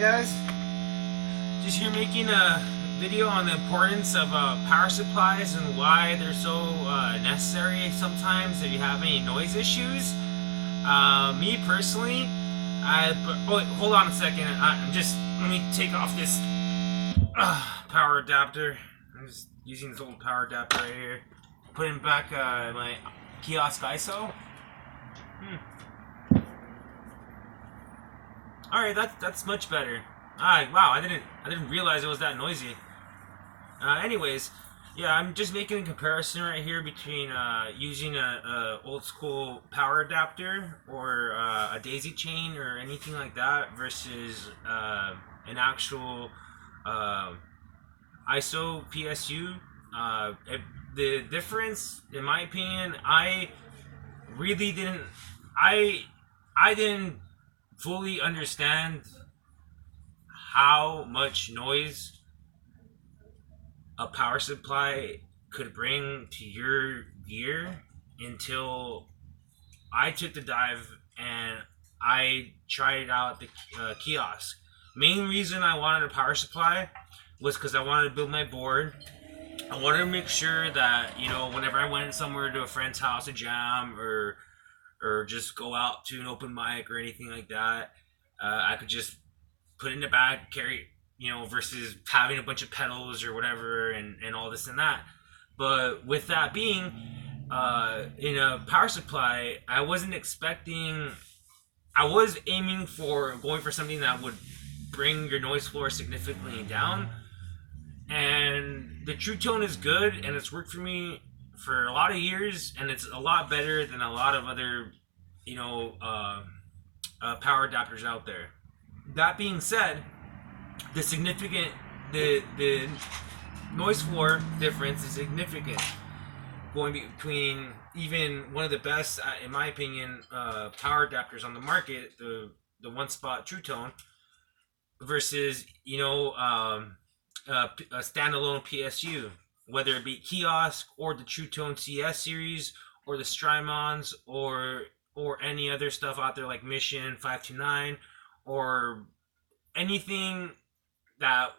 guys? Just here making a video on the importance of power supplies and why they're so necessary sometimes if you have any noise issues. Me personally, hold on a second. Let me take off this power adapter. I'm just using this old power adapter right here. Putting back my kiosk ISO. All right, that's much better. Wow, I didn't realize it was that noisy. Anyways, yeah, I'm just making a comparison right here between using a old school power adapter or a daisy chain or anything like that versus an actual ISO PSU. The difference, in my opinion, really didn't. I didn't fully understand how much noise a power supply could bring to your gear until I took the dive and I tried it out at the kiosk. Main reason I wanted a power supply was because I wanted to build my board. I wanted to make sure that, whenever I went somewhere to a friend's house to jam or just go out to an open mic or anything like that, I could just put it in the bag, carry, versus having a bunch of pedals or whatever and all this and that. But with that being, in a power supply, I was aiming for going for something that would bring your noise floor significantly down. And the True Tone is good, and it's worked for me for a lot of years, and it's a lot better than a lot of other, power adapters out there. That being said, the noise floor difference is significant, going between even one of the best, in my opinion, power adapters on the market, the One Spot True Tone, versus a standalone PSU, whether it be kiosk or the True Tone CS series or the Strymons or any other stuff out there like Mission 529 or anything that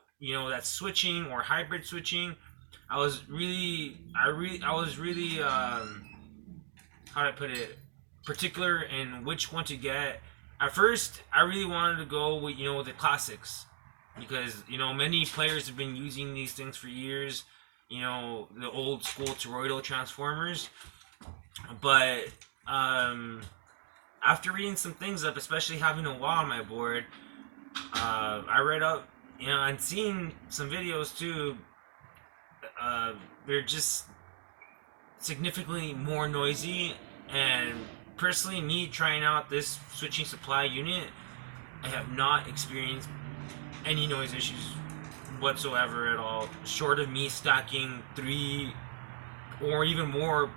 that's switching or hybrid switching. I was really how do I put it, particular in which one to get. At first, I really wanted to go with the classics because many players have been using these things for years. The old school toroidal transformers, but after reading some things up, especially having a wah on my board, I read up, and seeing some videos too. They're just significantly more noisy, and personally, me trying out this switching supply unit, I have not experienced any noise issues whatsoever at all, short of me stacking 3 or even more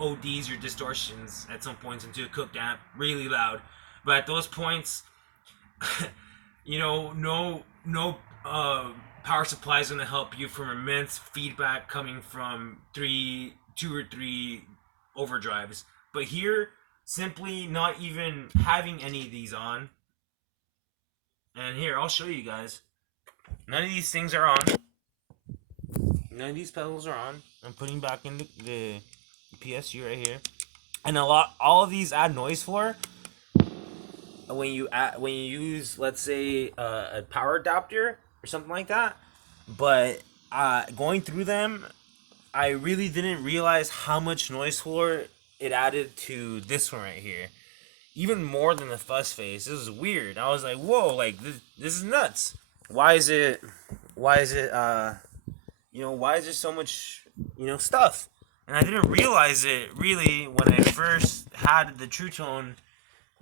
ODs or distortions at some points into a cooked amp really loud. But at those points, no power supply is going to help you from immense feedback coming from 2 or 3 overdrives. But here, simply not even having any of these on, and here, I'll show you guys. None of these things are on. None of these pedals are on. I'm putting back in the PSU right here. And all of these add noise floor when you use, let's say, a power adapter or something like that. But going through them, I really didn't realize how much noise floor it added to this one right here. Even more than the fuzz face. This is weird. I was like, whoa, like this is nuts. Why is there so much, stuff? And I didn't realize it really when I first had the True Tone.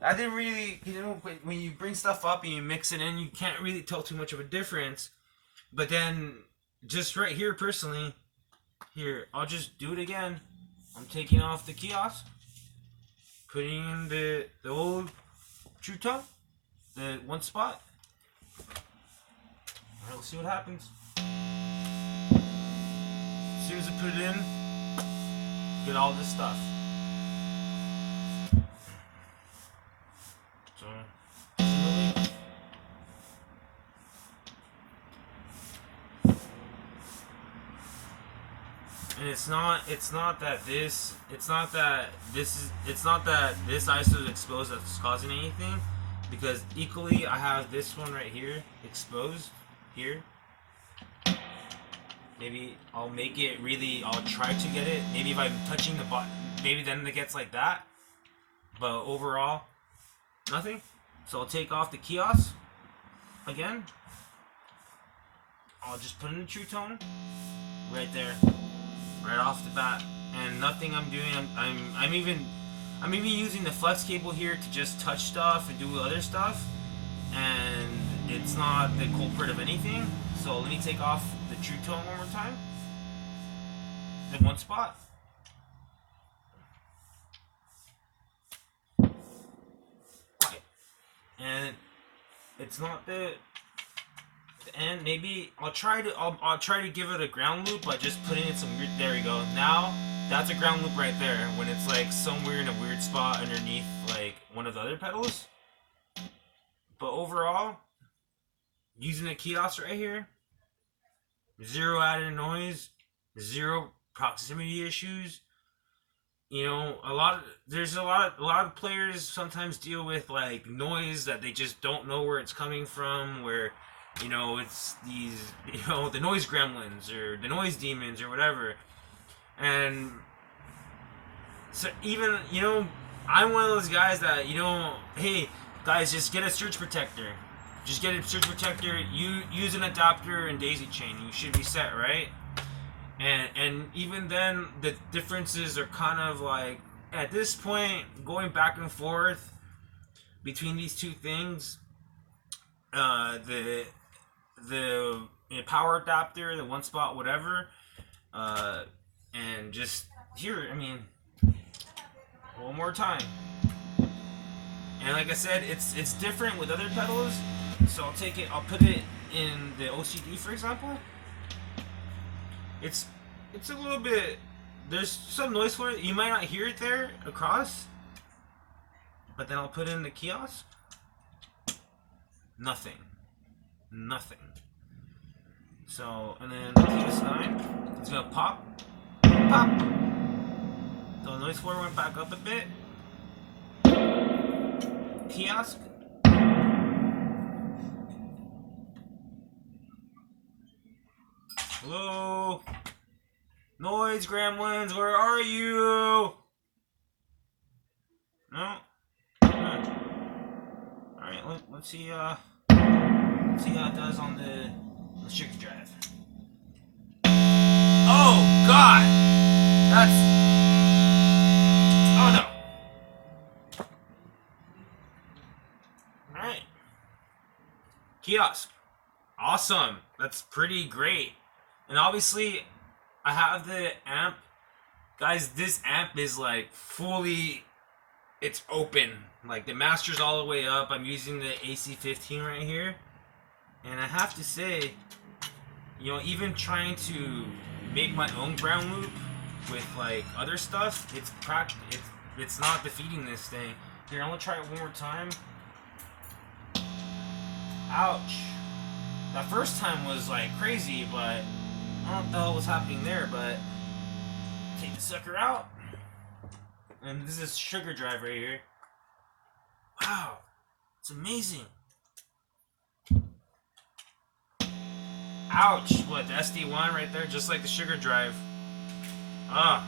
I didn't really, when you bring stuff up and you mix it in, you can't really tell too much of a difference. But then, just right here personally, here, I'll just do it again. I'm taking off the kiosk, putting in the old True Tone, the One Spot. Alright, let's see what happens. As soon as I put it in, get all this stuff. So, And it's not that this ISO is exposed that's causing anything, because equally I have this one right here exposed here. Maybe I'll make it really, I'll try to get it, maybe if I'm touching the button, maybe then it gets like that, but overall nothing. So I'll take off the kiosk again. I'll just put in the True Tone right there, right off the bat, and nothing I'm doing. I'm even using the flex cable here to just touch stuff and do other stuff, and it's not the culprit of anything. So let me take off the True Tone one more time in one spot. And it's not the and maybe I'll try to give it a ground loop by just putting in some weird. There we go. Now that's a ground loop right there when it's like somewhere in a weird spot underneath like one of the other pedals. But overall, using the kiosk right here, zero added noise, zero proximity issues. You know, there's a lot of players sometimes deal with like noise that they just don't know where it's coming from, where you know it's these, you know, the noise gremlins or the noise demons or whatever. And so even, you know, I'm one of those guys that, you know, hey guys, just get a surge protector. Just get a surge protector, you use an adapter and daisy chain, you should be set, right? And even then the differences are kind of like at this point going back and forth between these two things. The power adapter, the one spot, whatever, and just here, I mean, one more time. And like I said, it's different with other pedals, so I'll put it in the OCD, for example. It's a little bit, there's some noise for it. You might not hear it there across, but then I'll put in the kiosk. Nothing. So, and then PS9, it's gonna pop. So the noise floor went back up a bit. Kiosk. Hello? Noise gremlins, where are you? No? Alright, let's see how it does on the sugar drive. Oh god! That's... oh no! Alright. Kiosk. Awesome. That's pretty great. And obviously, I have the amp. Guys, this amp is like fully... it's open. Like the master's all the way up. I'm using the AC15 right here. And I have to say, you know, even trying to make my own ground loop with like other stuff, it's not defeating this thing. Here, I'm gonna try it one more time. Ouch. That first time was like crazy, but I don't know what the hell was happening there, but take the sucker out. And this is sugar drive right here. Wow. It's amazing. Ouch. What, the SD1 right there? Just like the sugar drive. Ah.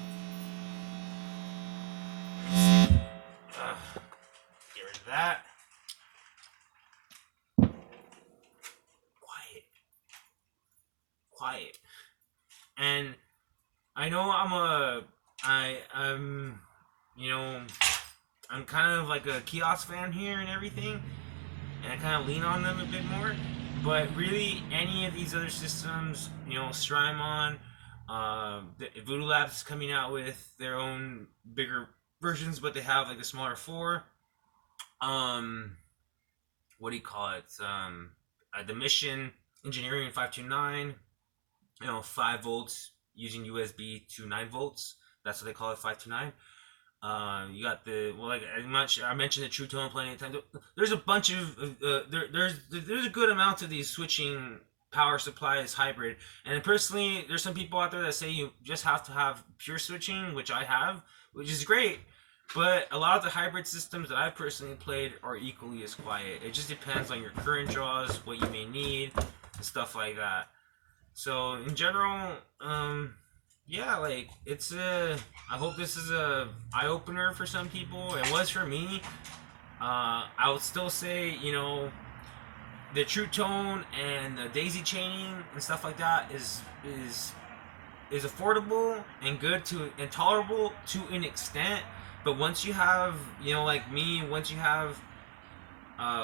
Get rid of that. Quiet. And I know I'm you know, I'm kind of like a kiosk fan here and everything, and I kind of lean on them a bit more. But really, any of these other systems, you know, Strymon, Voodoo Labs is coming out with their own bigger versions, but they have like a smaller 4. What do you call it? The Mission Engineering 529. You know, 5 volts using USB to 9 volts. That's what they call it, 529. You got the, well, like I mentioned the True Tone plenty of times. There's a bunch of there's a good amount of these switching power supply is hybrid. And personally, there's some people out there that say you just have to have pure switching, which I have, which is great. But a lot of the hybrid systems that I've personally played are equally as quiet. It just depends on your current draws, what you may need, and stuff like that. So in general, yeah, like it's a. I hope this is a eye opener for some people. It was for me. I would still say, the true tone and the daisy chaining and stuff like that is is affordable and good to and tolerable to an extent. But once you have, like me, once you have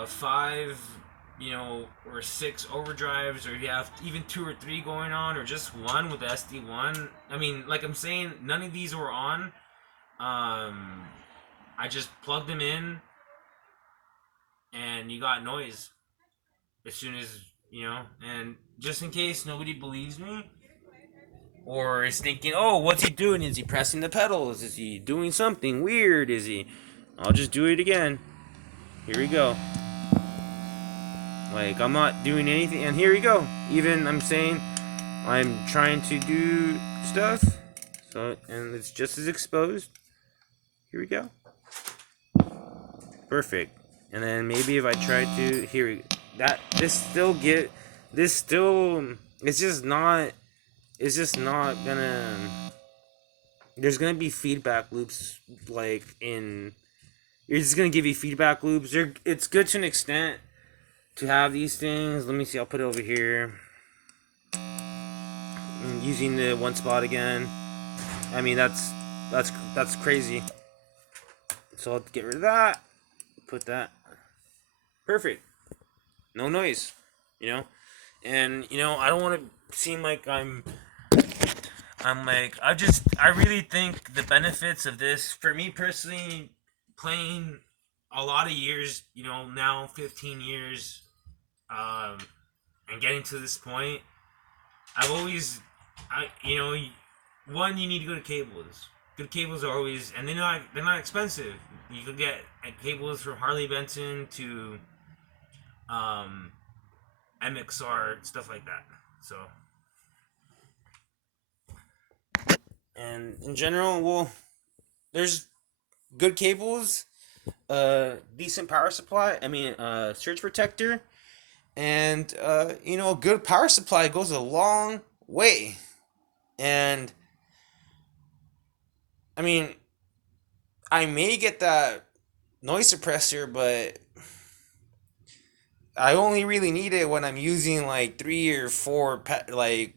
five, or six overdrives, or you have even two or three going on, or just one with the SD1. I mean, like I'm saying, none of these were on. I just plugged them in, and you got noise as soon as And just in case nobody believes me, or is thinking, oh, what's he doing? Is he pressing the pedals? Is he doing something weird? Is he? I'll just do it again. Here we go. Like, I'm not doing anything. And here we go. Even I'm saying I'm trying to do stuff. So, and it's just as exposed. Here we go. Perfect. And then maybe if I try to, here, it's just not gonna, there's gonna be feedback loops, it's just gonna give you feedback loops. It's good to an extent to have these things. Let me see, I'll put it over here. I'm using the one spot again. I mean, that's crazy. So I'll get rid of that. Put that. Perfect. No noise. And I don't want to seem like I'm like, I really think the benefits of this, for me personally, playing a lot of years, now 15 years, and getting to this point, I've always, one, you need good cables. Good cables are always, and they're not expensive. You could get cables from Harley Benton to MXR, stuff like that. So, and in general, well, there's good cables, decent power supply. I mean, surge protector, and a good power supply goes a long way. And I mean, I may get that noise suppressor, but I only really need it when I'm using like three or four, like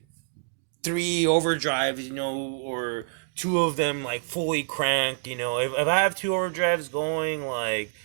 three overdrives, or two of them like fully cranked. If I have two overdrives going, like